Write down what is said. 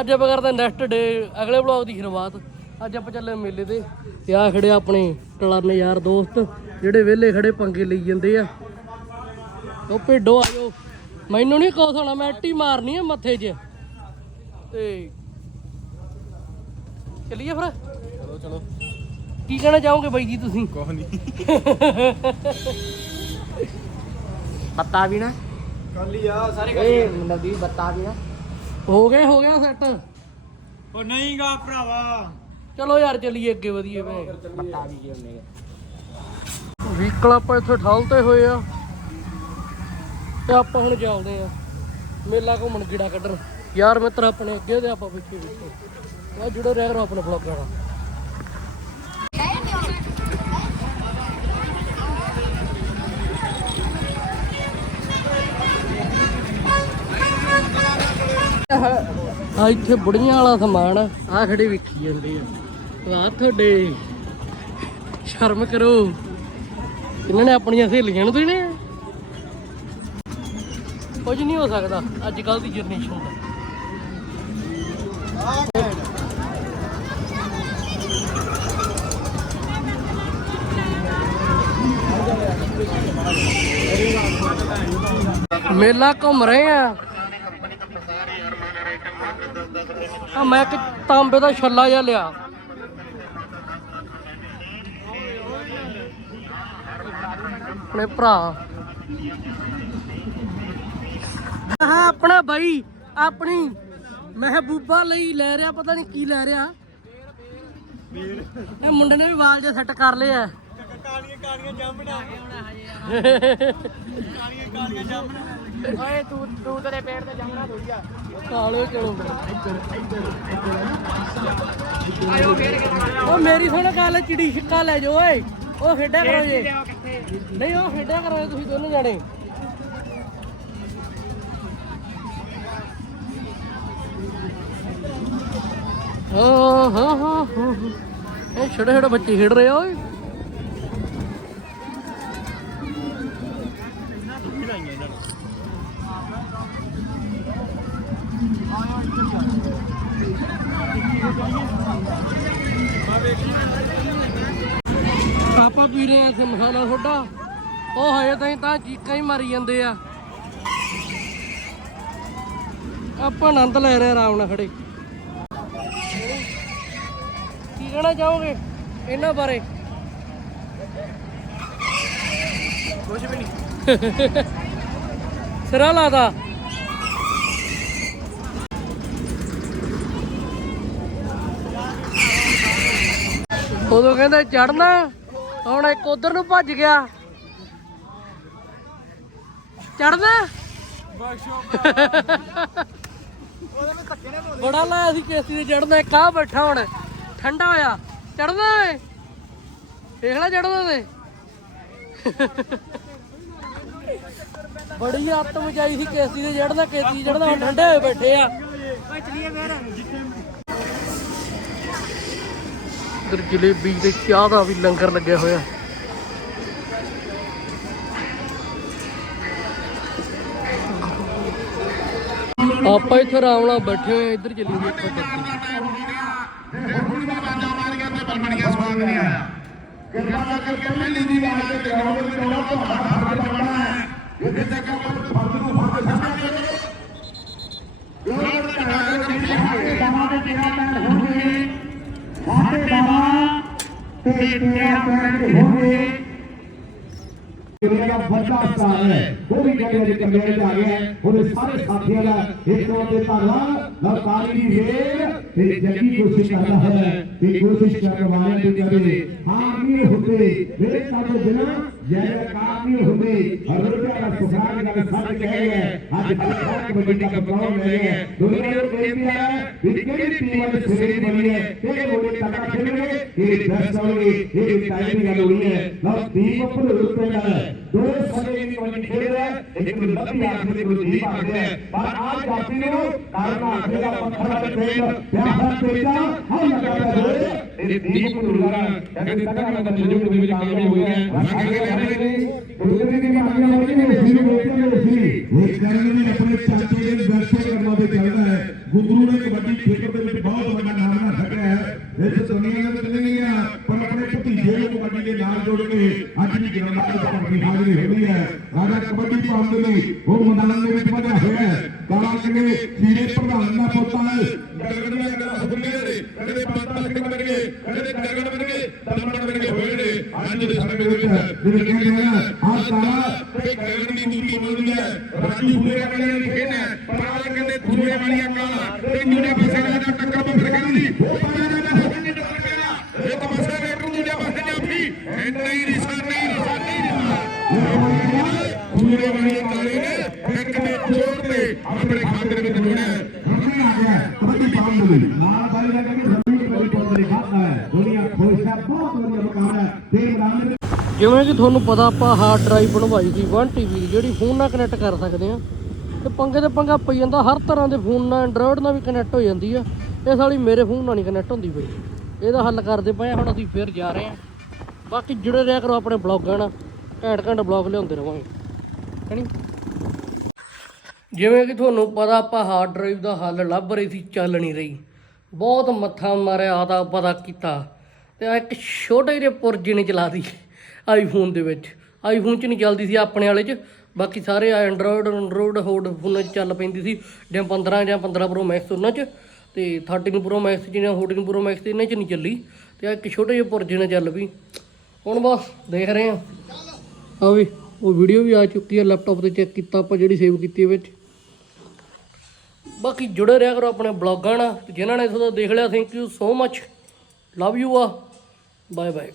ਅੱਜ ਆਪਾਂ ਕਰਦੇ ਨੈਕਸਟ ਡੇ ਅਗਲੇ ਵਲੌਗ ਦੀ ਸ਼ੁਰੂਆਤ। ਅੱਜ ਆਪਾਂ ਚੱਲੇ ਮੇਲੇ ਤੇ ਤੇ ਆ ਖੜੇ ਆਪਣੇ ਟਲਰਨ ਯਾਰ ਦੋਸਤ ਜਿਹੜੇ ਵਿਹਲੇ ਖੜੇ ਪੰਗੇ ਲਈ ਜਾਂਦੇ ਆ। ਉਹ ਭੇਡੋ ਆਜੋ ਮੈਨੂੰ ਨਹੀਂ ਕੋਸ ਹੋਣਾ ਮੈਂ ਅੱਟੀ ਮਾਰਨੀ ਆ ਮੱਥੇ 'ਚ। ਤੇ ਚੱਲੀਏ ਫਿਰ? ਚਲੋ ਚਲੋ। ਕੀ ਕਹਿਣਾ ਚਾਹੋਗੇ ਬਾਈ ਜੀ ਤੁਸੀਂ? ਕੁਝ ਨਹੀਂ ਬੱਤਾ ਵੀ ਨਾ। ਕੱਲੀ ਆ ਸਾਰੇ ਬੱਤਾ ਵੀ ਹੋ ਗਿਆ ਹੋ ਗਿਆ ਸੈੱਟ ਉਹ ਨਹੀਂਗਾ ਭਰਾਵਾ। ਚਲੋ ਯਾਰ ਚੱਲੀਏ ਅੱਗੇ ਵਧੀਏ ਭੈ ਬੱਤਾ ਵੀ ਜੀ ਉਹਨੇ। ਵਹੀਕਲ ਆਪਾਂ ਇੱਥੇ ਠਾਲਤੇ ਹੋਏ ਆ। ਤੇ ਆਪਾਂ ਹੁਣ ਚੱਲਦੇ ਆ। ਮੇਲਾ ਘੁੰਮਣ ਗੀੜਾ ਕੱਢਣ। ਯਾਰ ਮਿੱਤਰ ਆਪਣੇ ਅੱਗੇ ਤੇ ਆਪਾਂ ਪਿੱਛੇ ਪਿੱਛੇ ਆ ਜੁੜੇ ਰਹਿ ਕਰੋ ਆਪਣੇ ਬਲੌਗਾਂ ਨਾਲ ਆ ਇੱਥੇ ਬੁੜੀਆਂ ਵਾਲਾ ਸਮਾਨ ਆ। ਆਹ ਖੜੇ ਵੇਖੀ ਜਾਂਦੇ ਆ। ਆ ਤੁਹਾਡੇ। ਸ਼ਰਮ ਕਰੋ। ਇਹਨਾਂ ਨੇ ਆਪਣੀਆਂ ਸਹੇਲੀਆਂ ਨੂੰ ਦੇਣੇ ਆ। ਕੁਝ ਨਹੀਂ ਹੋ ਸਕਦਾ। ਅੱਜ ਕੱਲ ਦੀ ਜਨਰੇਸ਼ਨ ਦਾ। ਮੇਲਾ ਘੁੰਮ ਰਹੇ ਆ। ਆ ਮੈਂ ਕਿ ਤਾਂਬੇ ਦਾ ਛੱਲਾ ਜਿਹਾ ਲਿਆ। ਆਪਣੇ ਭਰਾ। ਹਾਂ ਆਪਣਾ ਬਾਈ ਆਪਣੀ। ਮਹਿਬੂਬਾ ਲਈ ਲੈ ਰਿਹਾ ਪਤਾ ਨਹੀਂ ਕੀ ਲੈ ਰਿਹਾ। ਇਹ ਮੁੰਡੇ ਨੇ ਵੀ ਵਾਲ ਜੇ ਸੈੱਟ ਕਰ ਲਏ ਆ। ਕਾਲੀਆਂ ਕਾਲੀਆਂ ਜਾਮਣਾ ਕਾਲੀਆਂ ਕਾਲੀਆਂ ਜਾਮਣਾ ਓਏ ਤੂੰ ਤੂੰ ਤੇਰੇ ਪੇੜ ਤੇ ਜੰਮਣਾ ਥੋੜੀਆ ਕਾਲੋ ਚਲੋ ਉਹ ਮੇਰੀ ਸੁਣ ਗੱਲ ਚਿੜੀ ਛਿੱਕਾ ਲੈ ਜਾਓ ਓਏ। ਉਹ ਖੇਡਿਆ ਕਰੋ ਜੇ ਨਹੀਂ ਉਹ ਖੇਡਿਆ ਕਰੋ ਤੁਸੀਂ ਦੋਨੋਂ ਜਾਣੇ। ਹਾਂ ਹਾਂ ਹਾਂ ਹਾਂ। ਇਹ ਛੋਟੇ ਛੋਟੇ ਬੱਚੇ ਖੇਡ ਰਹੇ ਓਏ। ਪਾਪਾ ਪੀ ਰਹੇ ਆ ਸੋਡਾ ਉਹ ਹਜੇ ਤਾਈਂ ਤਾਂ ਚੀਕਾਂ ਹੀ ਮਾਰੀ ਜਾਂਦੇ ਆ। ਆਪਾਂ ਆਨੰਦ ਲੈ ਰਹੇ ਆ ਆਰਾਮ ਨਾਲ ਖੜੇ। ਕੀ ਕਹਿਣਾ ਚਾਹੋਗੇ ਇਹਨਾਂ ਬਾਰੇ? ਕੁਝ ਵੀ ਨਹੀਂ। ਸਿਰਾ ਲਾਦਾ। ਉਦੋਂ ਕਹਿੰਦੇ ਚੜਨਾ ਹੁਣ ਇੱਕ ਉਧਰ ਨੂੰ ਭੱਜ ਗਿਆ। ਚੜਨਾ ਬੜਾ ਲਾਇਆ ਸੀ ਕਿਸ਼ਤੀ ਤੇ ਚੜਨਾ ਇੱਕ ਆ ਬੈਠਾ ਹੁਣ, ਠੰਡਾ ਹੋਇਆ। ਚੜਨਾ ਏ ਦੇਖ ਲੈ ਚੜਦਾ ਤੇ। ਬੜੀ ਆਤਮ ਮਚਾਈ ਸੀ ਕਿਸ਼ਤੀ ਤੇ ਚੜਨਾ ਕਿਸ਼ਤੀ ਚੜਨਾ ਹੁਣ ਠੰਡੇ ਹੋਏ ਬੈਠੇ ਆ। ਓਏ ਚਲੀਏ ਫੇਰ ਇਧਰ ਜਲੇਬੀ ਤੇ ਚਾਹ ਦਾ ਵੀ ਲੰਗਰ ਲੱਗਿਆ ਹੋਇਆ। ਆਪਾਂ ਇੱਥੇ ਆਰਾਮ ਨਾਲ ਬੈਠੇ ਹੋਏ ਆ, ਇੱਧਰ ਚੱਲੀ ਗਏ ਇੱਥੇ ਕਿਰਪਾ ਕਰਕੇ ਪਹਿਲੀ ਦੀ ਵਾਰ ਤੇ ਗਰਾਊਂਡ ਵਿੱਚ ਆਉਣਾ ਤੁਹਾਡਾ ਫਰਜ਼ ਬਣਦਾ ਹੈ ਜਿੱਥੇ ਤੱਕ ਆਪਾਂ ਫਰਜ਼ ਨੂੰ ਫਰਜ਼ ਸਮਝਦੇ ਗੋਲ ਕਰਾ ਕੇ ਸਾਡੇ ਦਮਾ ਦੇ ਤੇਰਾ ਪੈਰ ਹੋਣਗੇ ਸਾਡੇ ਦਮਾ ਤੇ ਤੇਰਾ ਪੈਰ ਹੋਣਗੇ ਦੁਨੀਆ ਵੱਡਾ ਸਟਾਰ ਹੈ ਉਹ ਵੀ ਕਹਿੰਦੇ ਨੇ ਕਮਰੇ ਆ ਗਿਆ ਉਹਦੇ ਸਾਰੇ ਸਾਥੀਆਂ ਦਾ ਇੱਕ ਵਾਰ ਦੇ ਧੰਨਵਾਦ। ਲਵਕਾਰੀ ਦੀ ਵੇਰ ਤੇ ਜੱਗੀ ਕੋਸ਼ਿਸ਼ ਕਰਦਾ ਹੈ ਤੇ ਕੋਸ਼ਿਸ਼ ਕਰਨ ਵਾਲੇ ਤੇ ਕਦੇ ਹਾਰ ਨਹੀਂ ਹੁੰਦੇ ਮੇਰੇ ਸਾਡੇ ਬਿਨਾ ਜੈ ਜੈਕਾਰ ਨਹੀਂ ਹੁੰਦੇ ਹਰ ਰੁਪਿਆ ਦਾ ਸੁਖਾਨ ਦਾ ਸੱਚ ਕਹਿ ਹੈ ਅੱਜ ਬਹੁਤ ਵੱਡੀ ਦਾ ਬਤਾਉ ਲੈ ਹੈ ਦੁਨੀਆ ਨੂੰ ਬੇਨਤੀ ਹੈ ਵੀ ਕਿਹੜੀ ਟੀਮ ਅੱਜ ਸਵੇਰੇ ਬਣੀ ਹੈ ਕਿਹੜੇ ਮੋੜੇ ਤੱਕ ਖੇਡਣਗੇ ਇਹ ਬੈਸਟ ਹੋਣਗੇ ਇਹ ਟਾਈਮ ਦੀ ਗੱਲ ਹੋਈ ਹੈ ਲਓ ਦੀਪ ਭਲੂਰ ਪਿੰਡ ਹੈ ਦੋ ਸਾਡੇ ਦੀ ਕਬੱਡੀ ਖੇਡ ਰਿਹਾ ਹੈ ਇੱਕ ਲੱਭੀ ਆਖਦੇ ਕੋਈ ਦੀਪ ਆਖਦੇ ਹੈ ਪਰ ਆਜ ਜਾਤੀ ਨੂੰ ਕਾਰਨ ਆਖਦੇ ਦਾ ਪੱਥਰ ਅਤੇ ਤੇਲ ਪਿਆਰ ਤੇਜਾ ਹਰ ਲਗਾਇਆ ਹੋਏ ਇਹ ਦੀਪ ਭਲੂਰ ਕਹਿੰਦੇ ਤਕੜਾ ਦਾ ਜੁਗ ਦੇ ਵਿੱਚ ਕਾਮਯਾਬ ਹੋ ਗਿਆ ನಲ್ಲಿ ಹೆಮ್ಮೆಯ ರಾಜಾ ಕಬಡ್ಡಿ ಪಾಂಡಲಿ ಹೋಗು ನನ್ನನ್ನು ಬಿಟ್ಟು ಹೇಳ ਕਹਿੰਦੇ ಹೀರೇ ಪ್ರಧಾನ ಅನ್ನ ಪೋತಾನೆ ಗಡಗಡಗಳ ಸುಳ್ಳಿರಿ ಕಡೆ ಪಾತಾಲಿಗೆ ಬರಗೆ ಕಡೆ ಗಡಗಡವರಿಗೆ ತಮ್ಮಡವರಿಗೆ ಹೋಗಿ ಆಂಜಲಿ ಸರಬೇಕ ಇದು ಕೇಳಿದ ಆ ತರ ಕಡೆ ಗಡಗಡಿ ನೀತಿ ಮೊದಲಿನ ರಾಜು ಹುರೇಗಳಿಗೆ ಹೇನ ಪರವಾಗನೆ ತುರುವೆ ಮಳಿಯ ಕಾಲ ಕಡೆ ನೀನೆ ಬಸಗದ ಟಕ್ಕಪ್ಪ ಬರಗಲಿ ಹೋಗನ ಬಸಗನ ಟಕ್ಕಪ್ಪ ಬರಗಲಿ ಏಕಮಸರ ಏಕಮಸರ ಅಭಿ ಎನ್ನೈರಿ ਪੂਰੇ ਵਾਲੀਆਂ ਕਾਲੇ ਨੇ ਇੱਕ ਨੇ ਚੋਰ ਤੇ ਆਪਣੇ ਖਾਤੇ ਵਿੱਚ ਜੋੜਿਆ ਰਮੀ ਆ ਗਿਆ ਕਬੱਡੀ ਪਾਉਣ ਦੇ ਲਈ ਲਾਲ ਬਾਈ ਦਾ ਕਹਿੰਦੇ ਰਮੀ ਕਬੱਡੀ ਪਾਉਣ ਦੇ ਲਈ ਖਾਤਾ ਹੈ ਦੁਨੀਆ ਖੁਸ਼ ਹੈ ਬਹੁਤ ਵਧੀਆ ਮਕਾਨ ਹੈ ਤੇ ਮੈਦਾਨ ਜਿਵੇਂ ਕਿ ਤੁਹਾਨੂੰ ਪਤਾ ਆਪਾਂ ਹਾਰਡ ਡਰਾਈਵ ਬਣਵਾਈ ਸੀ 1 ਟੀਵੀ ਦੀ ਜਿਹੜੀ ਫੋਨ ਨਾਲ ਕਨੈਕਟ ਕਰ ਸਕਦੇ ਆ ਤੇ ਪੰਗੇ ਤੇ ਪੰਗਾ ਪਈ ਜਾਂਦਾ ਹਰ ਤਰ੍ਹਾਂ ਦੇ ਫੋਨ ਨਾਲ ਐਂਡਰੋਇਡ ਨਾਲ ਵੀ ਕਨੈਕਟ ਹੋ ਜਾਂਦੀ ਆ। ਇਹ ਸਾਲੀ ਮੇਰੇ ਫੋਨ ਨਾਲ ਨਹੀਂ ਕਨੈਕਟ ਹੁੰਦੀ ਪਈ ਇਹਦਾ ਹੱਲ ਕਰਦੇ ਪਏ ਆ, ਹੁਣ ਅਸੀਂ ਫਿਰ ਜਾ ਰਹੇ ਆ ਬਾਕੀ ਜੁੜੇ ਰਿਹਾ ਕਰੋ ਆਪਣੇ ਬਲੌਗਾਂ ਨਾਲ। ਘੈਂਟ ਘੈਂਟ ਬਲੌਗ ਲਿਆਉਂਦੇ ਰਵਾਂਗੇ। ਹੈਨੀ ਜਿਵੇਂ ਕਿ ਤੁਹਾਨੂੰ ਪਤਾ, ਆਪਾਂ ਹਾਰਡ ਡਰਾਈਵ ਦਾ ਹੱਲ ਲੱਭ ਰਹੀ ਸੀ, ਚੱਲ ਨਹੀਂ ਰਹੀ। ਬਹੁਤ ਮੱਥਾ ਮਾਰਿਆ ਆਦਾ ਪਤਾ ਕੀਤਾ। ਤੇ ਆਹ ਇੱਕ ਛੋਟੇ ਜਿਹੇ ਪੁਰਜੇ ਨੇ ਚਲਾ ਚਲਾਤੀ ਆਈਫੋਨ ਦੇ ਵਿੱਚ। ਆਈਫੋਨ 'ਚ ਨਹੀਂ ਚੱਲਦੀ ਸੀ ਆਪਣੇ ਵਾਲੇ 'ਚ। ਬਾਕੀ ਸਾਰੇ ਐਂਡਰੋਇਡ ਐਂਡਰੋਇਡ ਹੋਡ ਫੋਨਾਂ 'ਚ ਚੱਲ ਪੈਂਦੀ ਸੀ, ਜਾਂ 15 ਜਾਂ 15 ਪ੍ਰੋ ਮੈਕਸ ਉਹਨਾਂ 'ਚ। ਤੇ 13 ਪ੍ਰੋ ਮੈਕਸ ਜਾਂ 14 ਪ੍ਰੋ ਮੈਕਸ ਇਹਨਾਂ 'ਚ ਨਹੀਂ ਚੱਲੀ। ਤੇ ਆਹ ਇੱਕ ਛੋਟੇ ਜਿਹੇ ਪੁਰਜੇ ਨੇ ਚੱਲ ਪਈ। ਹੁਣ ਬਸ ਦੇਖ ਰਹੇ ਹਾਂ। ਆ ਵੀ, ਉਹ ਵੀਡੀਓ ਵੀ ਆ ਚੁੱਕੀ ਹੈ ਲੈਪਟਾਪ ਤੇ ਚੈੱਕ ਕੀਤਾ ਆਪਾਂ ਜਿਹੜੀ ਸੇਵ ਕੀਤੀ ਹੈ ਵਿੱਚ। ਬਾਕੀ ਜੁੜੇ ਰਿਹਾ ਕਰੋ ਆਪਣੇ ਬਲੌਗਾਂ ਨਾਲ, ਤੇ ਜਿਨ੍ਹਾਂ ਨੇ ਤੁਹਾਨੂੰ ਦੇਖ ਲਿਆ thank you so much love you ਆ ਬਾਏ ਬਾਏ